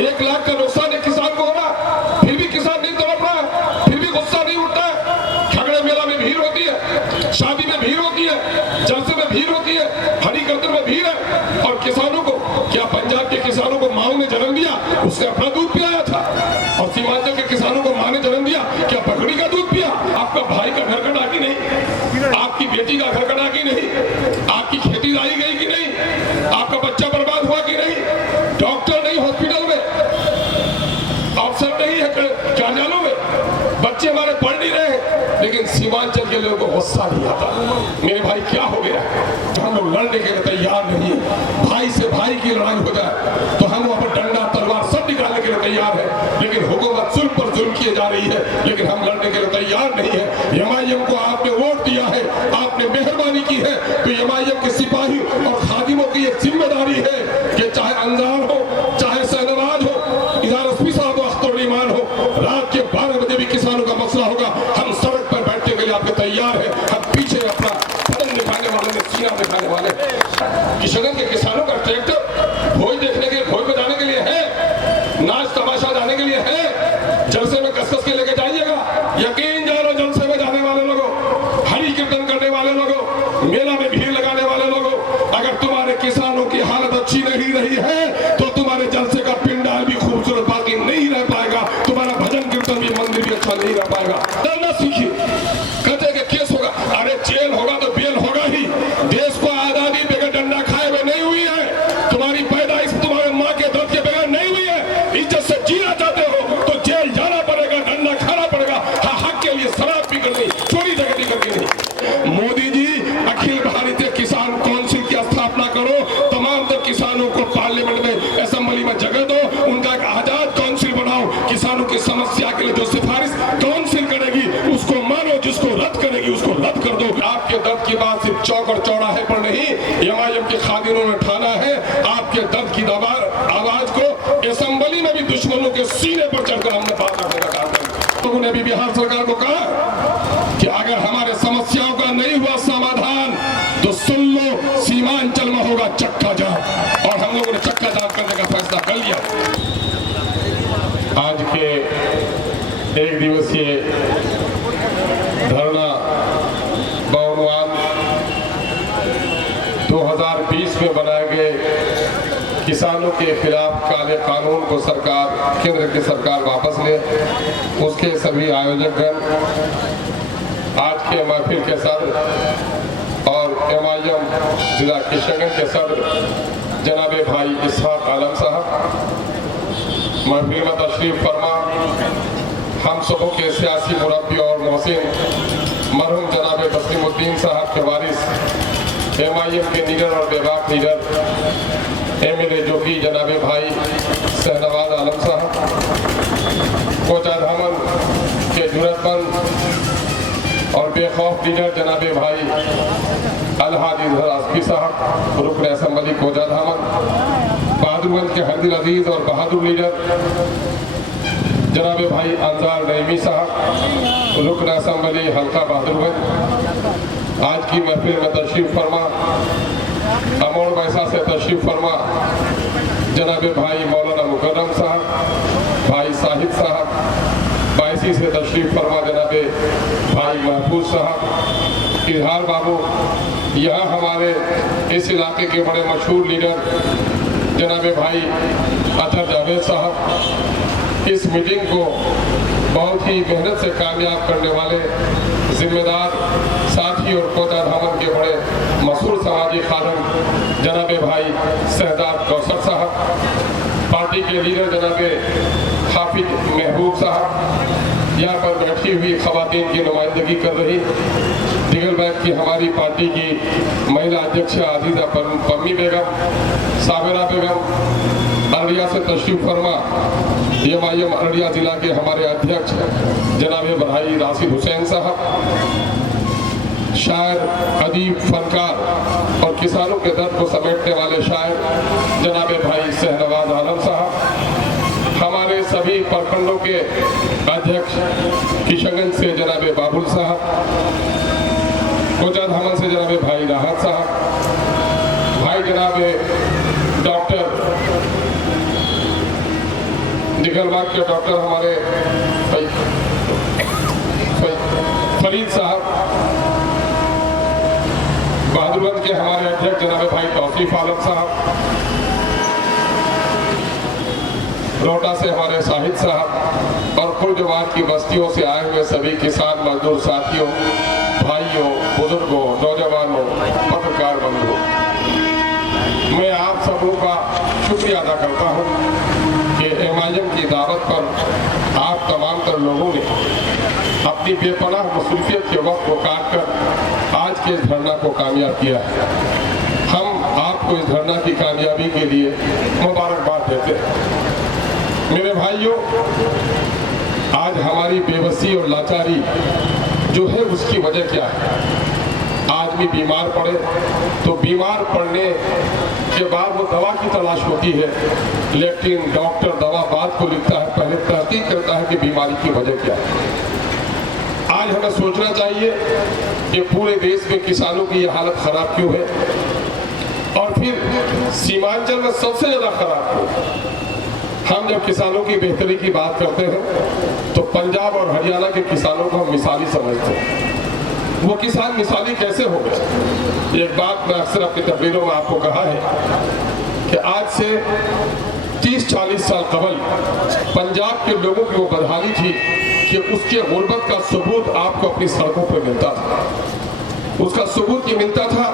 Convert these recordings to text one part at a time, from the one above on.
1 लाख का नुकसान एक किसान को हो रहा, फिर भी किसान नहीं तड़प रहा, फिर भी गुस्सा नहीं उठता है। खगड़े मेला में भीड़ होती है, शादी में भीड़ होती है, जलसे में भीड़ होती है, हरी कीर्तन में भीड़ है। और किसानों को क्या, पंजाब के किसानों को माओ ने जन्म दिया, उसने अपना दूध पिलाया था। और सीमांचल के किसानों को मां ने जन्म दिया, क्या बकरी का दूध पिया? आपका भाई का घर कटा कि नहीं? आपकी बेटी का घर कटा कि नहीं? आपकी खेती लाई गई कि नहीं? आपका बच्चा बर्बाद हुआ कि नहीं? डॉक्टर नहीं हॉस्पिटल में, अफसर नहीं है कार्यालयों में, बच्चे हमारे पढ़ नहीं रहे, लेकिन सीमांचल के लोगों को गुस्सा नहीं आता। मेरे भाई क्या हो गया? हम लोग लड़ने के लिए तैयार नहीं। भाई से भाई की लड़ाई हो जाए तो हम वहां पर डंडा तलवार सब निकालने के लिए तैयार है, लेकिन हुकूमत जुल्म पर जुल्म किए जा रही है, लेकिन हम लड़ने के लिए तैयार नहीं है। एमआईएम को आपने वोट दिया है, आपने मेहरबानी की है, तो एमआईएम के सिपाही और खादिमों की एक जिम्मेदारी है कि चाहे अंजार हो, चाहे शहनवाज हो, इधर एसपी साहब अख्तर ईमान हो, रात के 12 बजे भी किसानों का मसला होगा, हम सड़क पर बैठने के लिए आपके तैयार है। हम पीछे अपना बदन दिखाने वाले ने सीना दिखाने वाले। किशनगंज के किसानों का ट्रैक्टर भोज देखने के लिए, भोज में जाने के लिए है, नाच तमाशा जाने के लिए है, जलसे में कस-कस के लेके जाइएगा। यकीन जानो, जलसे में जाने वाले लोगों, हरी कीर्तन करने वाले लोगों, मेला में भीड़ लगाने वाले लोगों, अगर तुम्हारे किसानों की हालत अच्छी नहीं रही है तो तुम्हारे जलसे का पिंडाल भी खूबसूरत बाकी नहीं रह पाएगा, तुम्हारा भजन कीर्तन भी, मंदिर भी अच्छा नहीं रह पाएगा। डरना सीखिए, कहते के केस होगा, अरे जेल होगा तो बेल होगा ही। देश को आजादी बगैर डंडा खाए हुए नहीं हुई है, तुम्हारी पैदाइश तुम्हारे माँ के दर्द के बगैर नहीं हुई है। इज्जत से जीना चाहते हो तो जेल जाना पड़ेगा, डंडा खाना पड़ेगा। हक के लिए शराब पी कर नहीं, चोरी डकैती करके नहीं। मोदी जी, अखिल भारतीय किसान काउंसिल की स्थापना करो, तमाम तक किसानों को पार्लियामेंट में, असेंबली में जगह दो, उनका एक आजाद काउंसिल बनाओ। किसानों की समस्या के लिए जो सिफारिश काउंसिल करेगी उसको मानो, जिसको रद्द करेगी उसको रद्द कर दो। आपके दर्द की बात सिर्फ चौक और चौराहे पर नहीं, एमआईएम के खादिमों ने ठाना है आपके दर्द की आवाज को असेंबली में भी दुश्मनों के सीने पर चढ़कर हमने बात रखने का काम किया। लोगों ने भी बिहार सरकार को कहा कि अगर हमारे समस्याओं का नहीं हुआ समाधान तो सुन लो, सीमांचल में होगा चक्का जाम। और हम लोगों ने चक्का जाम करने का फैसला कर लिया। आज के 1 दिवसीय धरना बहुमान 2020 में बनाए गए किसानों के खिलाफ काले कानून को सरकार, केंद्र की सरकार वापस ले, उसके सभी आयोजकगण, आज के महफिल के सदर और एमआईएम जिला किशनगंज के सदर जनाबे भाई इसहाक आलम साहब, महफिल में तशरीफ फरमा हम सबों के सियासी मुरब्बी और मोहसिन मरहूम जनाबे बसीमुद्दीन साहब के वारिस, एमआईएम के लीडर और बेबाक लीडर एमएलए जो कि जनाबे भाई शहनवाज आलम साहब, कोचा धामन के जुर्रतमंद और बेखौफ लीडर जनाबे भाई अलहादी आसफी साहब, रुकन असेंबली कोचा धामन, बहादुरगंज के हरदिल अजीज और बहादुर लीडर जनाबे भाई अंजार नईमी साहब, रुकन असेंबली हल्का बहादुरगंज, आज की महफिल में तशरीफ फरमा अमोड़ बैसा से तशरीफ फरमा जनाबे भाई मौलाना मुकर्रम साहब, भाई साहिद साहब, बायसी से तशरीफ फरमा जनाबे भाई महफूज साहब, इजहार बाबू, यहाँ हमारे इस इलाके के बड़े मशहूर लीडर जनाबे भाई अतर जावेद साहब, इस मीटिंग को बहुत ही मेहनत से कामयाब करने वाले जिम्मेदार साथी और कोचा धामन के बड़े मशहूर समाजी खादम जनाबे भाई शहजाद कौसर साहब, पार्टी के लीडर जनाबे हाफिज महबूब साहब, यहाँ पर बैठी हुई खवातीन की नुमाइंदगी कर रही दिगल बैंक की हमारी पार्टी की महिला अध्यक्ष आजीजा पम्मी बेगम, साबिरा बेगम, अररिया से तशरीफ फरमा एमआईएम अररिया जिला के हमारे अध्यक्ष जनाबे भाई राशिद हुसैन साहब, शायर, अदीब, फनकार और किसानों के दर्द को समेटने वाले शायर जनाबे भाई शहनवाज आलम साहब, हमारे सभी प्रखंडों के अध्यक्ष किशनगंज से जनाबे बाबुल साहब, कोचा धामन से जनाबे भाई राहत साहब, भाई जनाबे डॉक्टर निकलबाग के डॉक्टर हमारे फरीद साहब, बहादुरगंज के हमारे अध्यक्ष जनाब भाई तौसीफ आलम साहब, रोहटा से हमारे साहिद साहब और खुर्जवार की बस्तियों से आए हुए सभी किसान मजदूर साथियों, भाइयों, बुजुर्गों, नौजवानों, पत्रकार बंधुओं, मैं आप सबों का शुक्रिया अदा करता हूं कि MIM की दावत पर आप तमाम तर लोगों ने अपनी बेपनाह मसरूफियत के वक्त को काट कर आज के इस धरना को कामयाब किया है। हम आपको इस धरना की कामयाबी के लिए मुबारकबाद देते हैं। मेरे भाइयों, आज हमारी बेबसी और लाचारी जो है उसकी वजह क्या है? आदमी बीमार पड़े तो बीमार पड़ने के बाद वो दवा की तलाश होती है, लेकिन डॉक्टर दवा बाद को लिखता है, पहले तहकीक करता है कि बीमारी की वजह क्या है। आज हमें सोचना चाहिए कि पूरे देश में किसानों की ये हालत खराब क्यों है और फिर सीमांचल में सबसे ज्यादा खराब क्यों है। हम जब किसानों की बेहतरी की बात करते हैं तो पंजाब और हरियाणा के किसानों को हम मिसाली समझते हैं। वो किसान मिसाली कैसे हो गए? एक बात मैं अक्सर अपनी तकरीरों में आपको कहा है कि आज से 30-40 साल कबल पंजाब के लोगों की वो बदहाली थी कि उसके गुर्बत का सबूत आपको अपनी सड़कों पर मिलता था। उसका सबूत ये मिलता था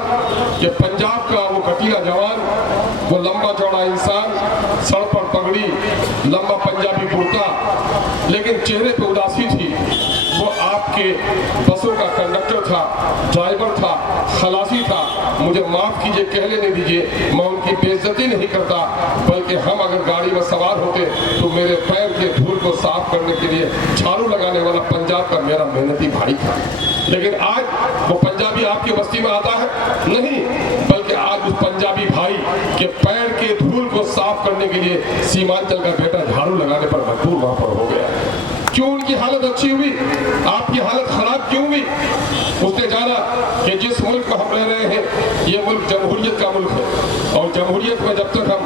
कि पंजाब का वो कटीला जवान, वो लंबा चौड़ा इंसान, सर पर पगड़ी, लंबा पंजाबी कुर्ता, लेकिन चेहरे पे उदासी थी, वो आपके बसों का कंडक्टर था, ड्राइवर था, खलासी था। मुझे माफ कीजिए, कह लेने दीजिए, मैं उनकी बेइज्जती नहीं करता, बल्कि हम अगर गाड़ी में सवार होते तो मेरे पैर के धूल को साफ करने के लिए झाड़ू लगाने वाला पंजाब का मेरा मेहनती भाई था। लेकिन आज वो पंजाबी आपकी बस्ती में आता है नहीं, बल्कि आज उस पंजाबी भाई के पैर के धूल को साफ करने के लिए सीमांचल का बेटा झाड़ू लगाने पर मजबूर वहां पर हो गया। क्यों उनकी हालत अच्छी हुई? आपकी हालत खराब क्यों हुई? उसने जाना कि जिस मुल्क में हम रह रहे हैं ये मुल्क जमहूरियत का मुल्क है और जमहूरियत में जब तक हम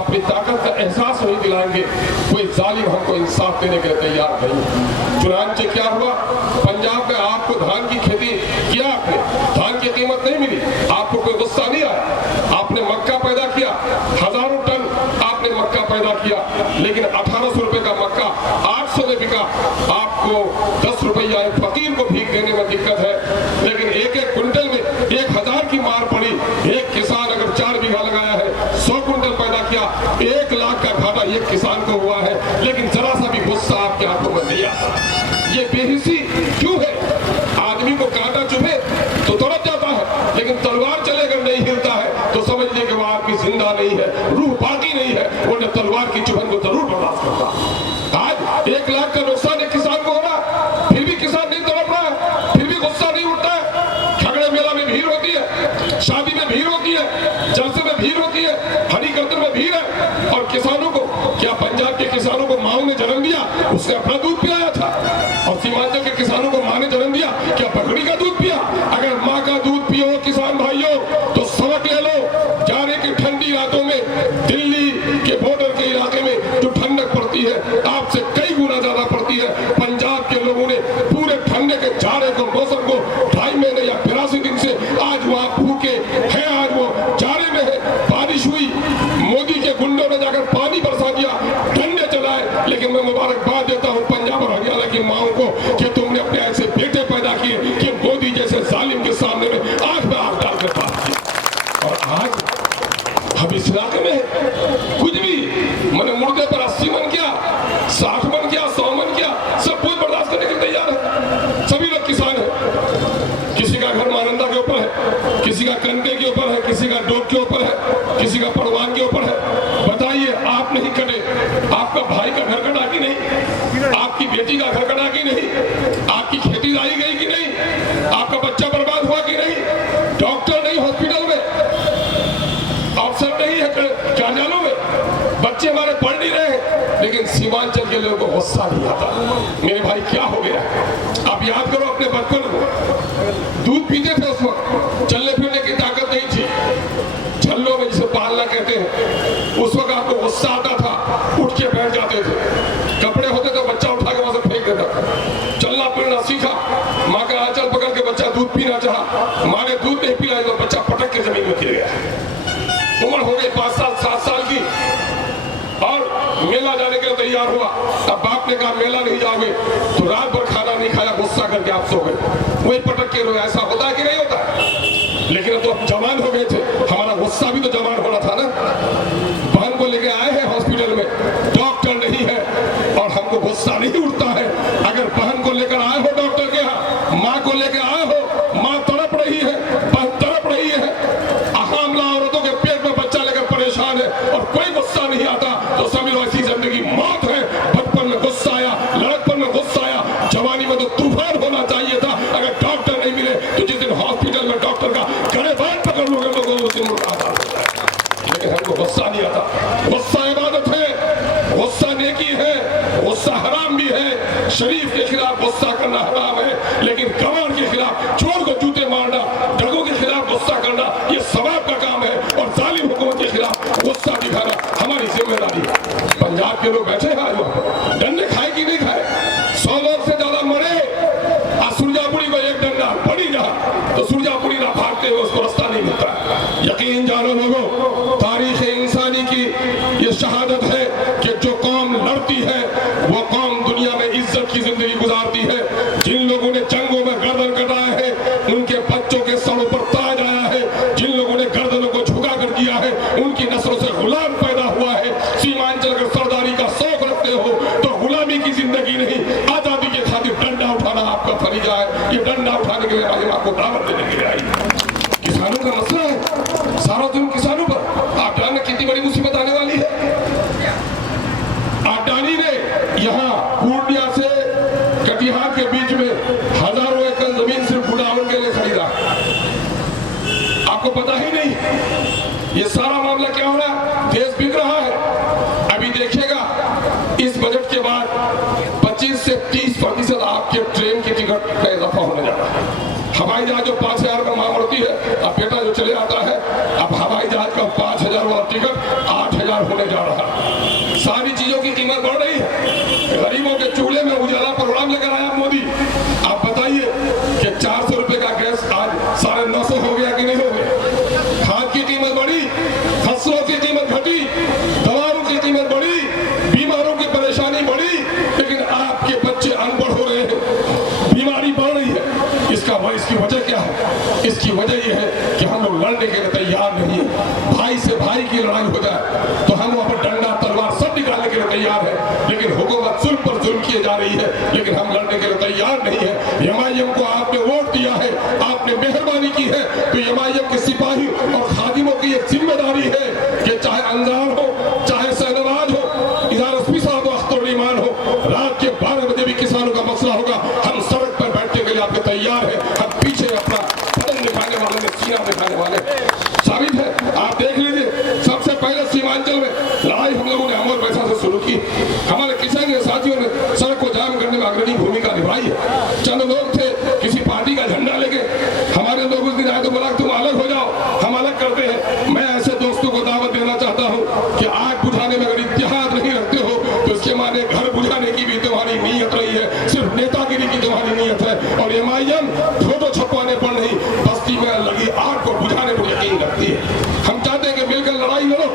अपनी ताकत का एहसास नहीं दिलाएंगे कोई जालिम हमको इंसाफ देने के लिए तैयार नहीं। चुनांचे क्या हुआ? पंजाब में आपको धान की खेती किया, आपने धान की कीमत नहीं मिली, आपको कोई गुस्सा नहीं आया। आपने मक्का पैदा किया, हजारों टन आपने मक्का पैदा किया, लेकिन 1800 रुपए का मक्का 800 में बिका। आपको 10 रुपया एक फकीर को भीख देने में दिक्कत है, लेकिन एक एक क्विंटल में 1000 की मार पड़ी। एक किसान अगर 4 बीघा लगाया है, 100 क्विंटल पैदा किया, 1 लाख का घाटा एक किसान को हुआ है, लेकिन जरा सा भी गुस्सा आपके हाथों में नहीं आता। ये बेहिसी क्यों है? आदमी को कांटा चुभे तो तड़प जाता है, लेकिन तलवार चले अगर नहीं हिलता है तो समझ लीजिए कि वो आदमी जिंदा नहीं है, रूह बाकी नहीं है, उन्हें तलवार की चुभन को जरूर बर्दाश्त करता। आज 1 लाख का नुकसान एक किसान को हो रहा, फिर भी किसान नहीं तड़प रहा है, फिर भी गुस्सा नहीं उठता है। खगड़े मेला में भीड़ होती है, शादी में भीड़ होती है, जलसे में भीड़ होती है, हरी गर्दन में भीड़ है। और किसानों को क्या पंजाब के किसानों को माओ ने जन्म दिया? उसने अपना दूध पिलाया था। और सीमांचल के किसानों को मां ने जन्म दिया, क्या बकरी का दूध पिया? अगर मां का दूध पियो किसान भाइयों तो सबक ले लो। जाड़े की ठंडी रातों में दिल्ली के बॉर्डर के इलाके में जो ठंडक पड़ती है आपसे कई गुना ज्यादा पड़ती है। पंजाब के लोगों ने पूरे ठंडे के जाड़े को, मौसम को 2.5 महीने या 82 दिन से आज वहां भूखे हैं, आज वो जाड़े में है। बारिश हुई, मोदी के गुंडों ने जाकर पानी बरसा दिया, ठंडे चलाए। लेकिन मैं मुबारकबाद देता हूं पंजाब और हरियाणा की माओ को कि तुमने अपने ऐसे बेटे पैदा किए कि मोदी जैसे जालिम के सामने में आंख में आंख डाल कर बात की। और आज हम इस इलाके में कुछ भी मैंने मुर्दे पर 80 मन किया, 60 मन किया, 100 मन किया, सब कुछ बर्दाश्त करने के लिए तैयार है। सभी लोग किसान है। किसी का घर मानंदा के ऊपर है, किसी का कंडे के ऊपर है, किसी का डोक के ऊपर है, किसी का पड़वान के ऊपर है। बताइए, आप नहीं कटे, आपका भाई का घर कटा कि नहीं? आपकी बेटी का घर कटा कि नहीं? आपकी खेती लाई गई कि नहीं? आपका बच्चा बर्बाद हुआ कि नहीं? डॉक्टर नहीं हॉस्पिटल में, अफसर नहीं है कार्यालयों में, बच्चे हमारे पढ़ नहीं रहे हैं, लेकिन सीमांचल के लोगों को गुस्सा नहीं आता। मेरे भाई क्या हो गया? आप याद करो अपने बचपन को, दूध पीते थे उस वक्त, चलने फिरने की ताकत नहीं थी, झल्लों में जिसे पालना कहते हैं, उस वक्त आपको गुस्सा आता था, उठ के बैठ जाते थे। मेला जाने के लिए तैयार हुआ। अब बाप ने कहा मेला नहीं जाओगे तो रात भर खाना नहीं खाया, गुस्सा करके आप सो गए, वही पटक के रोए। ऐसा होता है कि नहीं होता? लेकिन अब तो हम जवान हो गए थे, हमारा गुस्सा भी तो जवान होना था ना। बहन को लेके आए हैं हॉस्पिटल में, डॉक्टर नहीं है और हमको गुस्सा नहीं उठता है। अगर बहन को लेकर आए हो डॉक्टर के यहाँ, माँ को लेकर आए हो, माँ तड़प रही है, बहन तड़प रही है, हामला औरतों के पेट में बच्चा लेकर परेशान है और कोई गुस्सा नहीं आता, तो समझो ऐसी जिंदगी मौत है। बचपन में गुस्सा आया, लड़कपन में गुस्सा आया, जवानी में तो तूफान होना चाहिए था। अगर डॉक्टर नहीं मिले तो जिस दिन हॉस्पिटल में डॉक्टर का गड़ेबान पकड़ लोगे लोगों उस दिन मुर्गा आता। लेकिन हमको गुस्सा नहीं आता। गुस्सा इबादत है, गुस्सा नेकी है, गुस्सा हराम भी है। शरीफ के खिलाफ गुस्सा करना हराम है, लेकिन गवार के खिलाफ, चोर को जूते मारना, डगों के खिलाफ गुस्सा करना ये सवाब का काम है और जालिम हुकूमत के खिलाफ गुस्सा दिखाना हमारी जिम्मेदारी है। पंजाब के लोग बैठे हैं आज वहां, डंडे खाए कि नहीं खाए? 100 लोग से ज्यादा मरे। सुरजापुरी को एक डंडा पड़ी रहा तो सुरजापुरी ना भागते हुए उसको रास्ता नहीं मिलता। यकीन जानो लोगों, तारीख इंसानी की ये शहादत है कि जो कौम लड़ती है वो कौम दुनिया में इज्जत की जिंदगी गुजारती है। जिन लोगों ने जंगों में गर्दन कटाया है उनके बच्चों के सरों पर ताज आया है। जिन लोगों ने गर्दनों को झुका कर दिया है उनकी नस्लों से गुलाम पैदा हुआ है। सीमांचल अगर सरदारी का शौक रखते हो तो गुलामी की जिंदगी नहीं, आजादी के खातिर डंडा उठाना आपका फरीजा है। ये डंडा उठाने के लिए आज आपको दावत देने के लिए आई। किसानों का मसला है, सारा दिन किसानों पर। आप जानते कितनी बड़ी मुसीबत आने वाली है। अडानी ने यहाँ पूर्णिया से कटिहार के बीच में हजारों एकड़ जमीन सिर्फ बुढ़ावन के लिए खरीदा। आपको पता ही नहीं ये सारा मामला क्या हो रहा है। देश बिक रहा है। अभी देखिएगा इस बजट के बाद 25 से 30% आपके ट्रेन की टिकट का इजाफा होने जा रहा है। हवाई जहाज जो 5000 का मांग होती है, अब बेटा जो चले आता है, अब हवाई जहाज का 5000 वाला टिकट 8000 होने जा रहा है। सारी चीजों की कीमत बढ़ रही है। गरीबों के चूल्हे में उजाला प्रोग्राम लेकर आया मोदी। आप बताइए कि 400 रुपए का गैस आज 950 हो गया कि नहीं हो गया? खाद की कीमत बढ़ी, फसलों की कीमत घटी, दवाओं की कीमत बढ़ी, बीमारों की परेशानी बढ़ी, लेकिन आपके बच्चे अनपढ़ हो रहे हैं, बीमारी बढ़ रही है। इसकी वजह क्या है? इसकी वजह यह है कि हम लोग लड़ने के लिए तैयार नहीं है। भाई से भाई की लड़ाई हो जाए तो हम वहां पर डंडा तलवार सब निकालने के लिए तैयार है, लेकिन हुकूमत जुल्म पर जुल्म किए जा रही है, लेकिन हम लड़ने के लिए तैयार नहीं है। एमआईएम को आपने वोट दिया है, आपने मेहरबानी की है, तो एमआईएम के सिपाही और खादिमों की एक जिम्मेदारी है कि चाहे अंजार हो, चाहे शहनवाज हो, इधर एसपी साहब अख्तर ईमान हो, रात के 12 बजे भी किसानों का मसला होगा, हम सड़क पर बैठने के लिए आपके तैयार है। हम पीछे अपना बदन दिखाने वाले में सीना दिखाने वाले साबित है। आप देख लीजिए, सबसे पहले सीमांचल में लड़ाई हम लोगों ने अमर पैसा से शुरू की। हमारे किसान के साथियों ने सड़क को जाम करने में अग्रणी भूमिका निभाई है। चंद लोग थे किसी पार्टी का झंडा लेके, हमारे लोग उस दिन आए तो बोला तुम अलग हो जाओ, हम अलग करते हैं। मैं ऐसे दोस्तों को दावत देना चाहता हूँ कि आग बुझाने में अगर इत्तेहाद नहीं रखते हो तो इसके माने घर बुझाने की भी तुम्हारी नीयत रही है, सिर्फ नेतागिरी की तुम्हारी नीयत है। और एमआईएम फोटो छपवाने पर नहीं, बस्ती में लगी आग को बुझाने पर यकीन रखती है। हम चाहते हैं कि मिलकर लड़ाई लड़ो।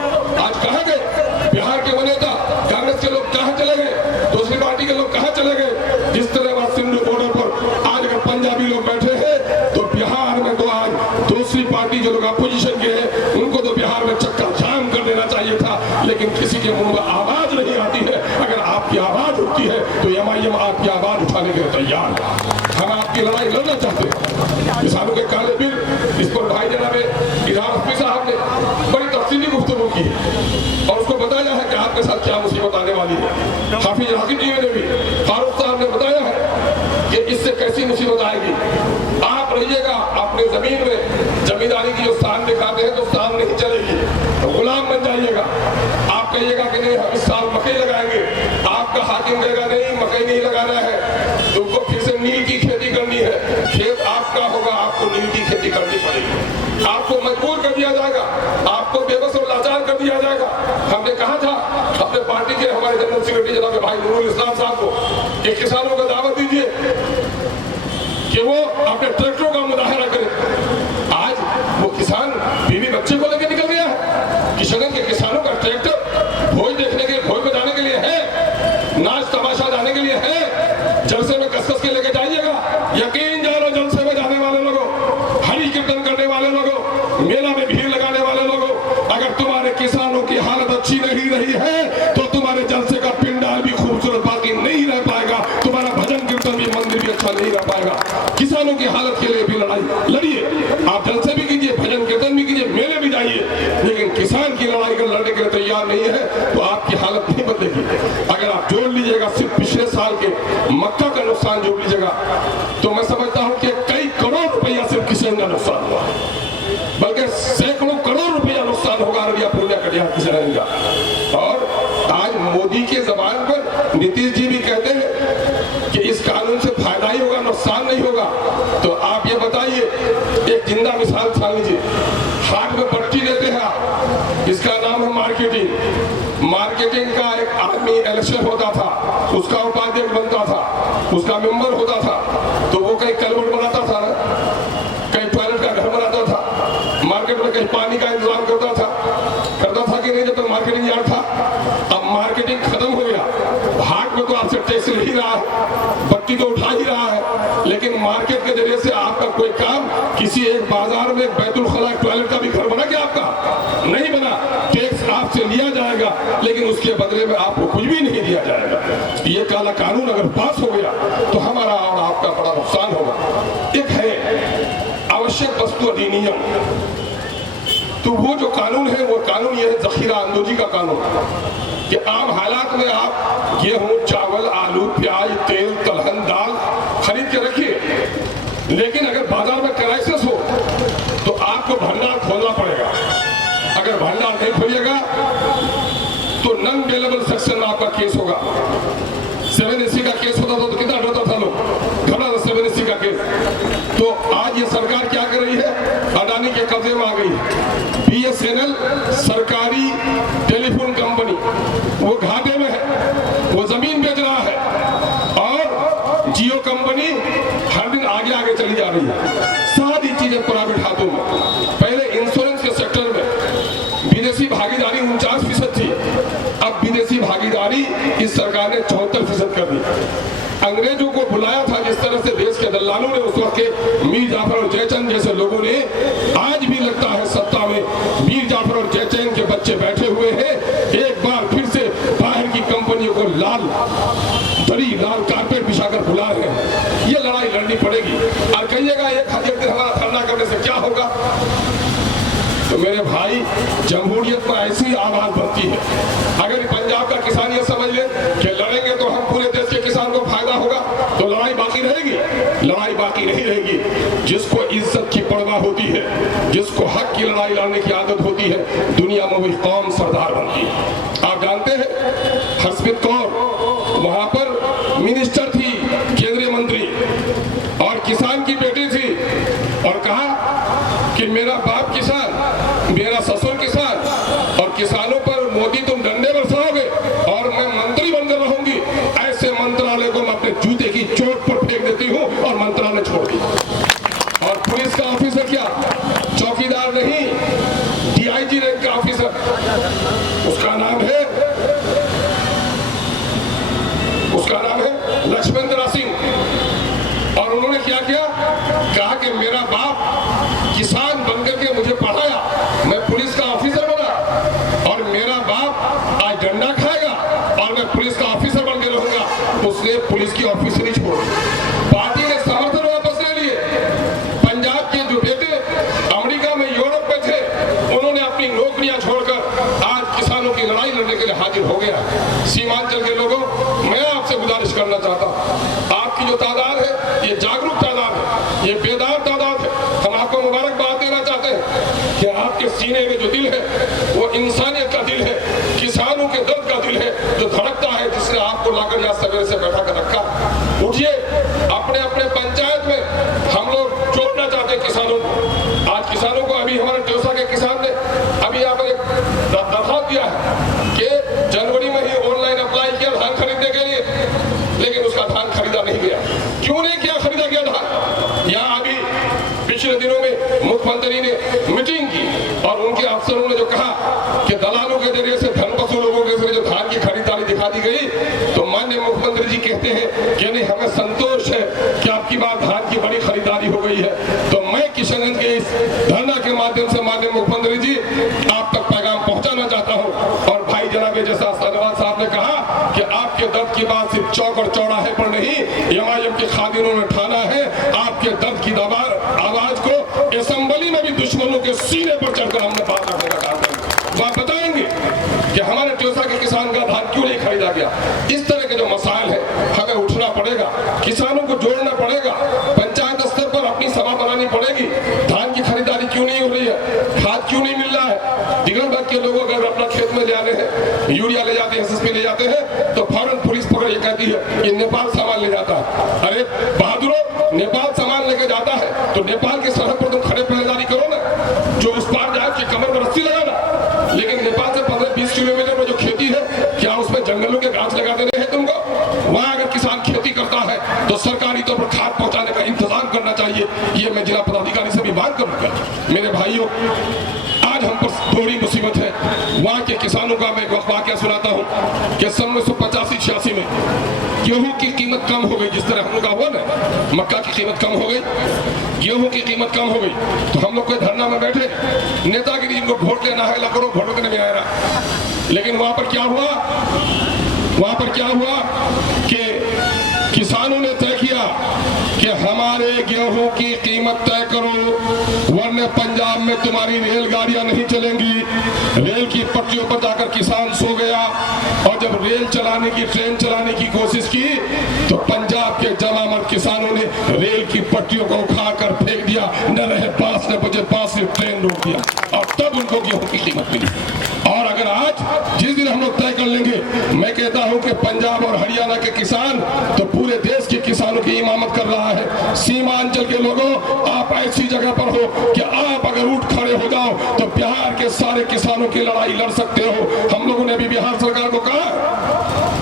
आज कहाँ गए बिहार के वो नेता? कांग्रेस के लोग कहाँ चले गए? दूसरी पार्टी के लोग कहाँ चले गए? जिस तरह वहां सिंधु बॉर्डर पर आज अगर पंजाबी लोग बैठे हैं तो बिहार में तो आज दूसरी पार्टी जो लोग अपोजिशन के हैं उनको तो बिहार में चक्का जाम कर देना चाहिए था, लेकिन किसी के मुंह में आवाज नहीं आती है। अगर आपकी आवाज उठती है तो एमआईएम आपकी आवाज उठाने के लिए तैयार है। हम आपकी लड़ाई लड़ना चाहते हैं। किसानों के काले बिल, इस पर भाई जनाब इजहार एसपी साहब ने बड़ी तफसीली गुफ्तगू की है और उसको बताया है कि आपके साथ क्या मुसीबत आने वाली है। हाफिज हाकिम जी ने भी, फारूक साहब ने बताया है कि इससे कैसी मुसीबत आएगी। आप रहिएगा अपने जमीन में, जमींदारी की जो शान दिखाते हैं तो शान नहीं चलेगी, तो गुलाम बन जाइएगा। आप कहिएगा कि नहीं हम इस साल मकई लगाएंगे, आपका हाकिम कहेगा नहीं मकई नहीं लगाना है, तुमको फिर से नील की खेती करनी है, खेत आपका होगा, आपको नील की खेती करनी पड़ेगी। आपको मजबूर कर दिया जाएगा, आपको बेबस और लाचार कर दिया जाएगा। हमने कहा था अपने पार्टी के हमारे जनरल सेक्रेटरी जनाब भाई नूरुल इस्लाम साहब को कि किसानों को दावत दीजिए कि वो अपने ट्रैक्टरों का मुजाहरा करें। आज वो किसान बीवी बच्चे को लेकर निकल गया है। किशनगंज के किसानों का ट्रैक्टर भोज देखने के, भोज में जाने के किसान जो भी जगह, तो मैं समझता हूं कि कई करोड़ रुपया सिर्फ किसान का नुकसान हुआ, बल्कि सैकड़ों करोड़ रुपया नुकसान होगा अररिया पूर्णिया कटिहार किसान का। और आज मोदी के जबान पर नीतीश जी भी कहते हैं कि इस कानून से फायदा ही होगा, नुकसान नहीं होगा। तो आप ये बताइए, एक जिंदा मिसाल मान लीजिए, हाथ में पट्टी देते हैं आप, इसका नाम है मार्केटिंग। मार्केटिंग का एक आदमी इलेक्शन होता था, उसका उपाध्यक्ष बनता था, उसका मेंबर होता था, तो वो कहीं कलवट बनाता था ना, कहीं टॉयलेट का घर बनाता था, मार्केट में कहीं पानी का इंतजाम करता था कि नहीं, जब तक मार्केटिंग यार्ड था। अब मार्केटिंग खत्म हो गया, हाट में तो आपसे टैक्स ले ही रहा है, बट्टी तो उठा ही रहा है, लेकिन मार्केट के जरिए से आपका कोई काम, किसी एक बाजार में बैतुल खला टॉयलेट का भी घर बना क्या आपका? नहीं बना। टैक्स आपसे लिया जाएगा, लेकिन उसके बदले में आपको कुछ भी नहीं दिया जाएगा। ये काला कानून अगर पास हो गया तो हमारा और आपका बड़ा नुकसान होगा। एक है आवश्यक वस्तु अधिनियम, तो वो जो कानून है, वो कानून ये है जखीरा अंदोजी का कानून, कि आम हालात में आप गेहूं, चावल, आलू, प्याज, तेल, तिलहन, दाल खरीद के रखिए, लेकिन अगर बाजार में क्राइसिस हो तो आपको भंडार खोलना पड़ेगा। अगर भंडार नहीं खोलिएगा तो नॉन अवेलेबल सेक्शन में आपका केस होगा। 7AC का केस होता था तो कितना डरता था लोग, घबरा था 7AC का केस। तो आज ये सरकार क्या कर रही है, अडानी के कब्जे में आ गई है। BSNL सरकारी टेलीफोन कंपनी, वो घाटे में है, वो जमीन बेच रहा है, और जियो कंपनी हर दिन आगे आगे चली जा रही है। सारी चीजें प्राइवेट हाथों में। पहले इंश्योरेंस के सेक्टर में विदेशी भागीदारी 49% थी, अब विदेशी भागीदारी इस सरकार ने 74% कर दी। अंग्रेजों को बुलाया था जिस तरह से देश के दलालों ने उस वक्त के मीर जाफर और जयचंद जैसे लोगों ने, आज भी लगता है सत्ता में मीर जाफर और जयचंद के बच्चे बैठे हुए हैं। एक बार फिर से बाहर की कंपनियों को लाल दरी, लाल कारपेट बिछाकर बुला रहे हैं। ये लड़ाई लड़नी पड़ेगी। और कहिएगा एक दिन हमारा धरना करने से क्या होगा, तो मेरे भाई, जमहूरियत में ऐसी आवाज बनती है। अगर पंजाब का किसान ये समझ ले कि लड़ेंगे तो हम पूरे देश के किसान को फायदा होगा, तो लड़ाई बाकी रहेगी? लड़ाई बाकी नहीं रहेगी। जिसको इज्जत की परवाह होती है, जिसको हक की लड़ाई लड़ने की आदत होती है, दुनिया में वही कौम सरदार बनती है। आप जानते हैं हरसिमरत कौर वहां पर मिनिस्टर थी, केंद्रीय मंत्री, और किसान की बेटी थी, और कहा कि मेरा बाप किसान, मेरा ससुर किसान, और किसानों पर मोदी तुम डंडे बरसाओगे और मैं मंत्री बनकर रहूंगी। ऐसे मंत्रालय को मैं अपने जूते की चोट पर फेंक देती हूँ, और मंत्रालय छोड़ दी। और पुलिस का ऑफिसर क्या, चौकीदार नहीं, DIG रैंक का ऑफिसर, उसका नाम है लक्ष्मण सिंह। और उन्होंने क्या किया, कहा कि मेरा बाप किसान बनकर के मुझे पढ़ाया, मैं पुलिस का ऑफिसर बना, और मेरा बाप आज डंडा खाएगा और मैं पुलिस का ऑफिसर बन के रहूंगा। उसने पुलिस की ऑफिसरी छोड़ी, पार्टी ने समर्थन वापस ले लिए। पंजाब के जो बेटे अमेरिका में, यूरोप में थे, उन्होंने अपनी नौकरियां छोड़कर आज किसानों की लड़ाई लड़ने के लिए हाजिर हो गया। सीमांचल के लोगों, मैं आपसे गुजारिश करना चाहता हूं, आपकी जो तादाद है ये जागरूक तादाद है, ये बेदार तादाद है। हम आपको मुबारकबाद देना चाहते हैं कि आपके सीने में जो दिल है वो इंसानियत का दिल है, किसानों के दर्द का दिल है, जो धड़कता है, जिसने आपको लाकर यहाँ सवेरे से बैठा कर रखा। उठिए, अपने अपने पंचायत में हम लोग जोड़ना चाहते हैं किसानों को। आज किसानों को, अभी हमारे टोसा के किसान ने अभी यहाँ पर एक दरखास्त दिया है कि जनवरी में ही ऑनलाइन अप्लाई किया धान खरीदने के लिए, लेकिन उसका धान खरीदा नहीं गया। क्यों नहीं किया खरीदा गया धान? यहाँ अभी पिछले दिनों में मुख्यमंत्री ने मीटिंग की और उनके अफसरों ने जो कहा कि दलालों के जरिए से धनपशु लोगों के जरिए जो धान की खरीदारी दिखा दी गई, तो माननीय मुख्यमंत्री जी कहते हैं कि नहीं, हमें संतोष है कि आपकी बार धान की बड़ी खरीदारी हो गई है। तो मैं किशनगंज के इस धरना के माध्यम से माननीय मुख्यमंत्री जी आप तक पैगाम पहुंचाना चाहता हूं। और भाई जनाबे जैसा सलवान साहब ने कहा कि आपके दर्द की बात सिर्फ चौक और चौराहे पर नहीं, एमआईएम के खादिनों ने ठाना है आपके दर्द की आवाज को असेंबली में भी दुश्मनों के सीने पर चढ़कर हमने बात रखने का काम किया। आप बताएंगे कि हमारे टोसा के किसान का धान क्यों नहीं खरीदा गया? इस तरह के जो मसाइल है हमें उठना पड़ेगा। किसानों तो फौरन पुलिस पकड़ के कहती है ये नेपाल सामान ले जाता है। अरे बहादुरों, नेपाल सामान लेके जाता है तो नेपाल की सरहद पर तुम खड़े पहरेदारी करो ना, जो उस पार जाए उसकी कमर में रस्सी लगाना। लेकिन नेपाल से 15-20 किलोमीटर में जो खेती है, क्या उसमें जंगलों के गाछ लगा देने हैं तुमको? वहां अगर किसान खेती करता है तो सरकारी तौर पर खाद पहुंचाने का इंतजाम करना चाहिए। ये मैं जिला पदाधिकारी से भी बात करूंगा। मेरे भाइयों, आज हम पर थोड़ी मुसीबत है। वहां के किसानों का मैं वाकया सुनाता हूं कि सन 1985-86 में गेहूं की कीमत कम हो गई। जिस तरह हम लोग का हुआ ना, मक्का की कीमत कम हो गई, गेहूं की कीमत कम हो गई, तो हम लोग कोई धरना में बैठे, नेतागिरी, इनको वोट लेना है, करो वोट देने में आ रहा। लेकिन वहां पर क्या हुआ, वहां पर क्या हुआ कि किसानों ने तय किया कि हमारे गेहूं की कीमत तय करो, वरना पंजाब में तुम्हारी रेलगाड़ियां नहीं चलेंगी। रेल की पटरियों पर जाकर किसान सो गया, और जब रेल चलाने की, ट्रेन चलाने की कोशिश की तो पंजाब के जमामत किसानों ने रेल की पटरियों को उखाड़ कर फेंक दिया, न रहे बांस न बचे बांस से ट्रेन रोक दिया, और तब उनको गेहूं की कीमत मिली। और अगर आज जिस दिन हम लोग तय कर लेंगे, मैं कहता हूं कि पंजाब और हरियाणा के किसान तो पूरे देश के किसानों की इमामत कर रहा है। सीमांचल के लोगों, आप ऐसी जगह पर हो कि आप अगर उठ खड़े हो जाओ तो बिहार के सारे किसानों की लड़ाई लड़ सकते हो। हम लोगों ने भी बिहार सरकार को कहा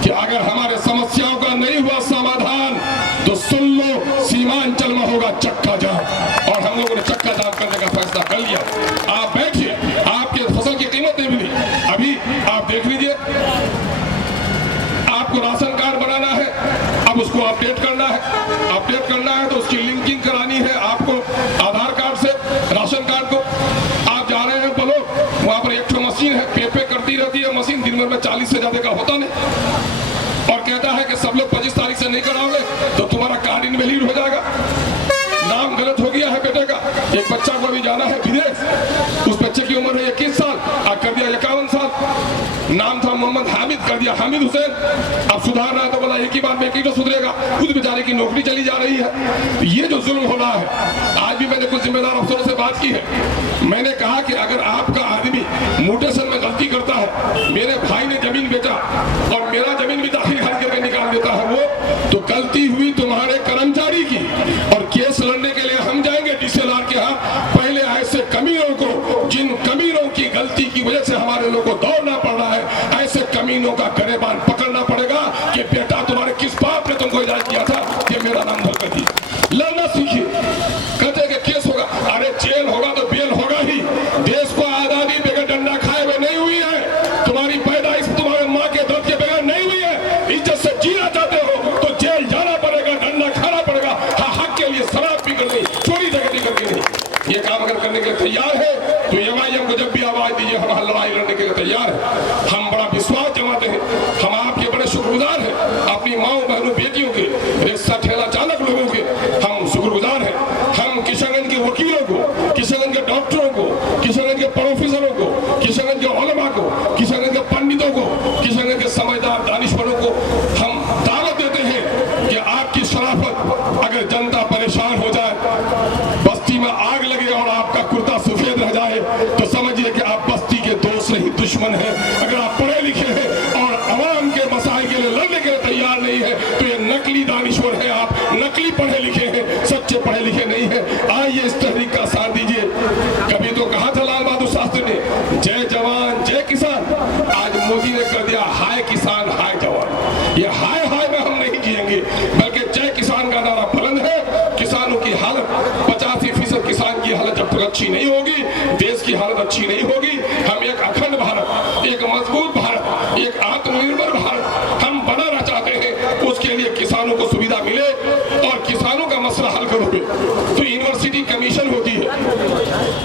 कि अगर हमारे समस्याओं का नहीं हुआ समाधान तो सुन लो, सीमांचल में होगा चक्का जाम। और हम लोगों ने चक्का जाम करने का फैसला कर लिया। आप बैठिए, आपके फसल की कीमत नहीं मिली। अभी आप देख लीजिए, आपको राशन कार्ड बनाना है, अब उसको अपडेट करना है। अपडेट करना है तो उसकी लिंकिंग करानी है आपको आधार कार्ड से राशन कार्ड को। आप जा रहे हैं बोलो, वहां पर एक मशीन है, पे करती रहती है मशीन, दिन भर में 40 से ज्यादा का होता नहीं, और कहता है कि सब लोग 25 तारीख से नहीं कराओगे तो तुम्हारा कार्ड इनवैलिड हो जाएगा। नाम गलत हो गया है बेटे का। एक बच्चा को अभी जाना है विदेश, उस बच्चे की उम्र है 21 साल, कर दिया 51 साल। नाम था मोहम्मद हामिद, कर दिया हामिद हुसैन। अब सुधारना है तो बोला एक ही बार में एक ही तो सुधरेगा, खुद बेचारे की नौकरी चली जा रही है। ये जो जुल्म हो रहा है, आज भी मैंने कुछ जिम्मेदार अफसरों से बात की है। मैंने कहा कि अगर आपका आदमी म्यूटेशन में गलती करता है, मेरे भाई ने जमीन बेचा और मेरा जमीन भी दाखिल खारिज करके निकाल देता है वो, तो गलती हुई तुम्हारे कर्मचारी की, और केस लड़ने के लिए हम जाएंगे डीसीएलआर के यहाँ। पहले ऐसे कमीनों को, जिन कमीनों की गलती की वजह से हमारे लोगों को दौड़ना पड़ रहा है, ऐसे कमीनों का गरेबान पकड़ना पड़ेगा कि बेटा तुम्हारे किस बाप ने तुमको इजाजत किया था कि मेरा नाम धर कर दी। लड़ना सीखिए। कहते कि केस होगा, अरे जेल होगा तो बेल होगा ही। देश को आजादी बगैर डंडा खाए हुए नहीं हुई है। तुम्हारी पैदाइश तुम्हारे माँ के दर्द के बगैर नहीं हुई है। इज्जत से जीना चाहते हो तो जेल जाना पड़ेगा, डंडा खाना पड़ेगा। हक के लिए शराब पी कर नहीं, चोरी डकैती करके नहीं। ये काम अगर करने के लिए तैयार है तो एमआईएम को जब भी आवाज दीजिए, हम लड़ाई लड़ने के लिए तैयार है। हम बड़ा विश्वास जमाते हैं, हम आपके बड़े शुक्रगुजार हैं, अपनी माओ बहनों बेटियों के, रिक्शा ठेला चालक लोगों के हम शुक्रगुजार हैं। हम किशनगंज के वकीलों को, किशनगंज के डॉक्टरों को, किशनगंज के प्रोफेसरों को, किशनगंज के उलमा को, किशनगंज के पंडितों को, किशनगंज के समझदार दानिशवरों को हम दावत देते हैं कि आपकी शराफत, अगर जनता परेशान हो जाए, बस्ती में आग लगे और आपका कुर्ता सफेद रह जाए, तो समझिए कि आप बस्ती के दोस्त नहीं दुश्मन हैं। अगर आप पढ़े लिखे हैं और आवाम के मसाइल के लिए लड़ने के लिए तैयार नहीं है तो ये नकली दानिश्वर है, आप नकली पढ़े लिखे हैं, सच्चे पढ़े लिखे नहीं है। आइए इस तहरीक का साथ दीजिए। कभी तो कहा था लाल बहादुर शास्त्री ने, जय जवान जय किसान। आज मोदी ने कर दिया हाय किसान हाय जवान। ये हाय हाय में हम नहीं जिएंगे, बल्कि जय किसान का नारा बुलंद है। किसानों की हालत, 85% किसान की हालत जब तक अच्छी नहीं होगी, देश की हालत अच्छी नहीं होगी। हम एक अखंड भारत, एक मजबूत भारत, एक आत्मनिर्भर भारत हम बनाना चाहते हैं। उसके लिए किसानों को सुविधा मिले और किसानों का मसला हल करोगे तो यूनिवर्सिटी कमीशन होती है,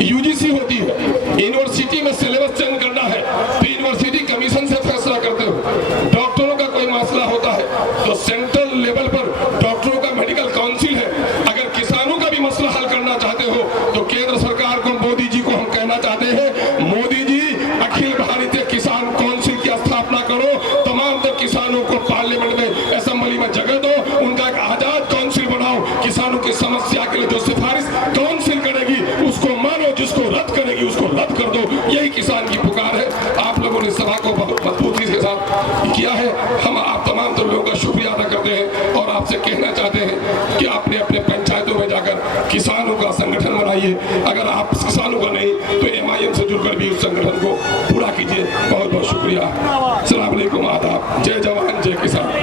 यूजीसी होती है, यूनिवर्सिटी में सिलेबस चेंज करना है तो यूनिवर्सिटी कमीशन से फैसला करते हो। डॉक्टरों का कोई मसला होता है तो सेंट्रल लेवल पर डॉक्टरों का मेडिकल काउंसिल है। अगर किसानों का भी मसला हल करना चाहते हो तो केंद्र सरकार को, मोदी जी को हम कहना चाहते हैं, मोदी जी अखिल भारतीय किसान काउंसिल की स्थापना करो। तमाम तक किसानों को पार्लियामेंट में, असेंबली में जगह दो, उनका एक आजाद काउंसिल बनाओ। किसानों की समस्या के लिए जो सिफारिश काउंसिल करेगी उसको मानो, जिसको रद्द करेगी उसको रद्द कर दो। यही किसान की पुकार है। आप लोगों ने सभा को बहुत मजबूती के साथ किया है। हम आप आपसे कहना चाहते हैं कि आपने अपने पंचायतों में जाकर किसानों का संगठन बनाइए। अगर आप किसानों का नहीं तो MIM से जुड़कर भी उस संगठन को पूरा कीजिए। बहुत बहुत शुक्रिया। अस्सलाम वालेकुम, आदाब। जय जवान जय किसान।